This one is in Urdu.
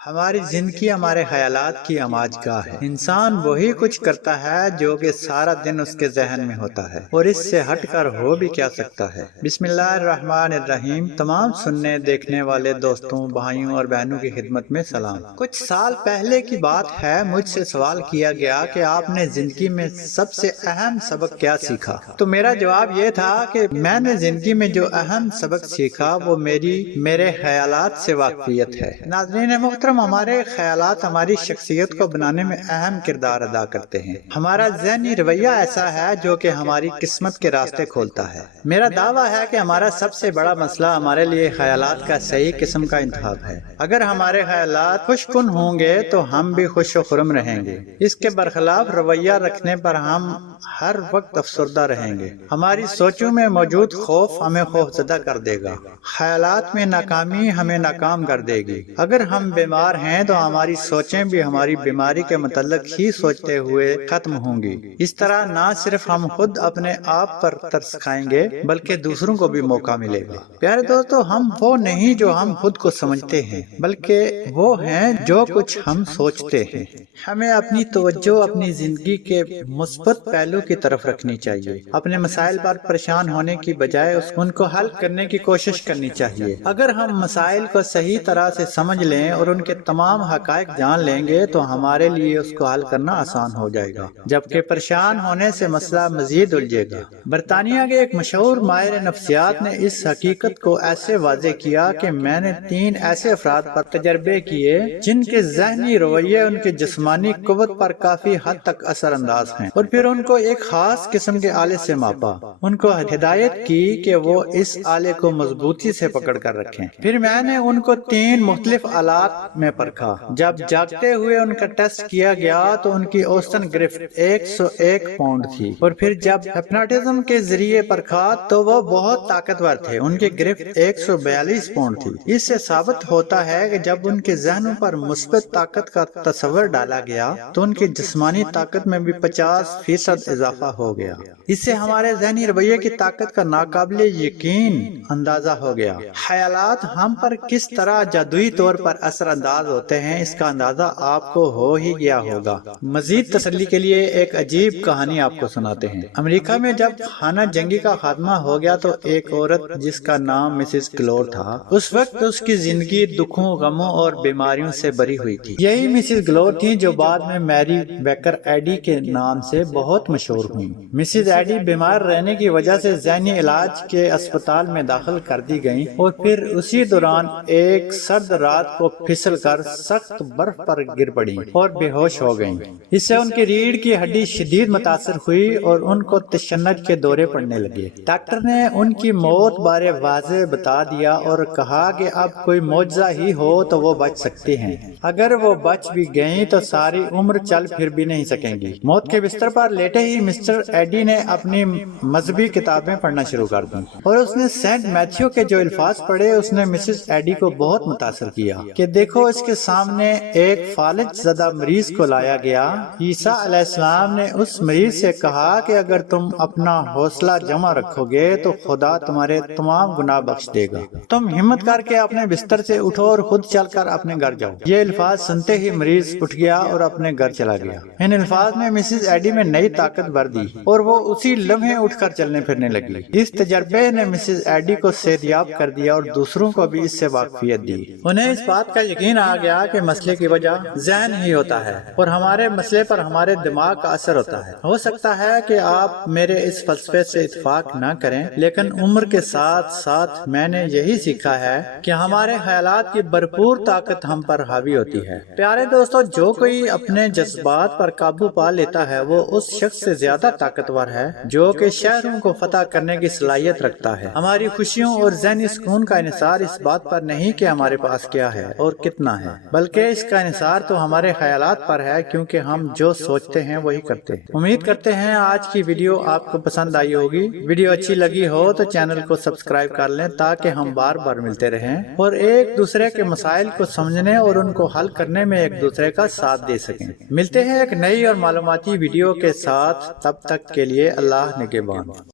ہماری زندگی ہمارے خیالات کی آماج گاہ ہے۔ انسان وہی کچھ کرتا ہے جو کہ سارا دن اس کے ذہن میں ہوتا ہے اور اس سے ہٹ کر ہو بھی کیا سکتا ہے۔ بسم اللہ الرحمن الرحیم۔ تمام سننے دیکھنے والے دوستوں، بھائیوں اور بہنوں کی خدمت میں سلام۔ کچھ سال پہلے کی بات ہے، مجھ سے سوال کیا گیا کہ آپ نے زندگی میں سب سے اہم سبق کیا سیکھا؟ تو میرا جواب یہ تھا کہ میں نے زندگی میں جو اہم سبق سیکھا وہ میرے خیالات سے واقفیت ہے۔ ناظرین محترم، ہمارے خیالات ہماری شخصیت کو بنانے میں اہم کردار ادا کرتے ہیں۔ ہمارا ذہنی رویہ ایسا ہے جو کہ ہماری قسمت کے راستے کھولتا ہے۔ میرا دعویٰ ہے کہ ہمارا سب سے بڑا مسئلہ ہمارے لیے خیالات کا صحیح قسم کا انتخاب ہے۔ اگر ہمارے خیالات خوش کن ہوں گے تو ہم بھی خوش و خرم رہیں گے۔ اس کے برخلاف رویہ رکھنے پر ہم ہر وقت افسردہ رہیں گے۔ ہماری سوچوں میں موجود خوف ہمیں خوف زدہ کر دے گا۔ خیالات میں ناکامی ہمیں ناکام کر دے گی۔ اگر ہم بیمار ہیں تو ہماری سوچیں بھی ہماری بیماری کے متعلق ہی سوچتے ہوئے ختم ہوں گی۔ اس طرح نہ صرف ہم خود اپنے آپ پر ترس کھائیں گے بلکہ دوسروں کو بھی موقع ملے گا۔ پیارے دوستو، ہم وہ نہیں جو ہم خود کو سمجھتے ہیں بلکہ وہ ہیں جو کچھ ہم سوچتے ہیں۔ ہمیں اپنی توجہ اپنی زندگی کے مثبت پہلو کی طرف رکھنی چاہیے۔ اپنے مسائل پر پریشان ہونے کی بجائے ان کو حل کرنے کی کوشش کرنی چاہیے۔ اگر ہم مسائل کو صحیح طرح سے سمجھ لیں اور ان کے تمام حقائق جان لیں گے تو ہمارے لیے اس کو حل کرنا آسان ہو جائے گا، جبکہ پریشان ہونے سے مسئلہ مزید الجھے گا۔ برطانیہ کے ایک مشہور ماہر نفسیات نے اس حقیقت کو ایسے واضح کیا کہ میں نے 3 ایسے افراد پر تجربے کیے جن کے ذہنی رویے ان کے جسمانی قوت پر کافی حد تک اثر انداز ہیں، اور پھر ان کو ایک خاص قسم کے آلے سے ماپا۔ ان کو ہدایت کی کہ وہ اس آلے کو مضبوطی سے پکڑ کر رکھیں۔ پھر میں نے ان کو 3 مختلف آلات میں پرکھا۔ جب جاگتے ہوئے ان کا ٹیسٹ کیا گیا تو ان کی اوسطن گرفت 101 پاؤنڈ تھی، اور پھر جب ہپناٹزم کے ذریعے پرکھا تو وہ بہت طاقتور تھے، ان کی گرفت 142 پاؤنڈ تھی۔ اس سے ثابت ہوتا ہے کہ جب ان کے ذہنوں پر مثبت طاقت کا تصور ڈالا گیا تو ان کی جسمانی طاقت میں بھی 50% اضافہ ہو گیا۔ اس سے ہمارے ذہنی رویے کی طاقت کا ناقابل یقین اندازہ ہو گیا۔ خیالات ہم پر کس طرح جادوئی طور پر اثر انداز ہوتے ہیں اس کا اندازہ آپ کو ہو ہی گیا ہوگا۔ مزید تسلی کے لیے ایک عجیب کہانی آپ کو سناتے ہیں۔ امریکہ میں جب خانہ جنگی کا خاتمہ ہو گیا تو ایک عورت جس کا نام مسز گلور تھا، اس وقت اس کی زندگی دکھوں، غموں اور بیماریوں سے بری ہوئی تھی۔ یہی مسز گلور تھی جو بعد میں میری بیکر ایڈی کے نام سے بہت مشہور ہوئی۔ مسز ایڈی بیمار رہنے کی وجہ سے ذہنی علاج کے اسپتال میں داخل کر دی گئیں اور پھر اسی دوران ایک سرد رات کو پھسل کر سخت برف پر گر پڑی اور بے ہوش ہو گئیں۔ اس سے ان کی ریڑھ کی ہڈی شدید متاثر ہوئی اور ان کو تشنج کے دورے پڑنے لگے۔ ڈاکٹر نے ان کی موت بارے واضح بتا دیا اور کہا کہ اب کوئی معجزہ ہی ہو تو وہ بچ سکتی ہیں۔ اگر وہ بچ بھی گئیں تو ساری عمر چل پھر بھی نہیں سکیں گی۔ موت کے بستر پر لیٹے ہی مسٹر ایڈی نے اپنی مذہبی کتابیں پڑھنا شروع کر دیں اور اس نے سینٹ میتھیو کے جو الفاظ پڑھے اس نے مسز ایڈی کو بہت متاثر کیا کہ دیکھو، اس کے سامنے ایک فالج زدہ مریض کو لایا گیا۔ عیسیٰ علیہ السلام نے اس مریض سے کہا کہ اگر تم اپنا حوصلہ جمع رکھو گے تو خدا تمہارے تمام گناہ بخش دے گا۔ تم ہمت کر کے اپنے بستر سے اٹھو اور خود چل کر اپنے گھر جاؤ۔ یہ الفاظ سنتے ہی مریض اٹھ گیا اور اپنے گھر چلا گیا۔ ان الفاظ نے مسز ایڈی میں نئی طاقت بھر دی اور وہ اسی لمحے اٹھ کر چلنے پھرنے لگی۔ اس تجربے نے مسز ایڈی کو صحتیاب کر دیا اور دوسروں کو بھی اس سے واقفیت دی۔ انہیں اس بات کا یقین آ گیا کہ مسئلے کی وجہ ذہن ہی ہوتا ہے اور ہمارے مسئلے پر ہمارے دماغ کا اثر ہوتا ہے۔ ہو سکتا ہے کہ آپ میرے اس فلسفے سے اتفاق نہ کریں، لیکن عمر کے ساتھ ساتھ میں نے یہی سیکھا ہے کہ ہمارے خیالات کی بھرپور طاقت ہم پر حاوی ہوتی ہے۔ پیارے دوستو، جو کوئی اپنے جذبات پر قابو پا لیتا ہے وہ اس شخص سے زیادہ طاقتور ہے جو کہ شہروں کو فتح کرنے کی صلاحیت رکھتا ہے۔ ہماری خوشیوں اور ذہنی سکون کا انحصار اس بات پر نہیں کہ ہمارے پاس کیا ہے اور کتنا ہے، بلکہ اس کا انحصار تو ہمارے خیالات پر ہے، کیونکہ ہم جو سوچتے ہیں وہی کرتے ہیں۔ امید کرتے ہیں آج کی ویڈیو آپ کو پسند آئی ہوگی۔ ویڈیو اچھی لگی ہو تو چینل کو سبسکرائب کر لیں تاکہ ہم بار بار ملتے رہیں اور ایک دوسرے کے مسائل کو سمجھنے اور ان کو حل کرنے میں ایک دوسرے کا ساتھ دے سکیں۔ ملتے ہیں ایک نئی اور معلوماتی ویڈیو کے ساتھ، تب تک کے لیے اللہ نگہبان۔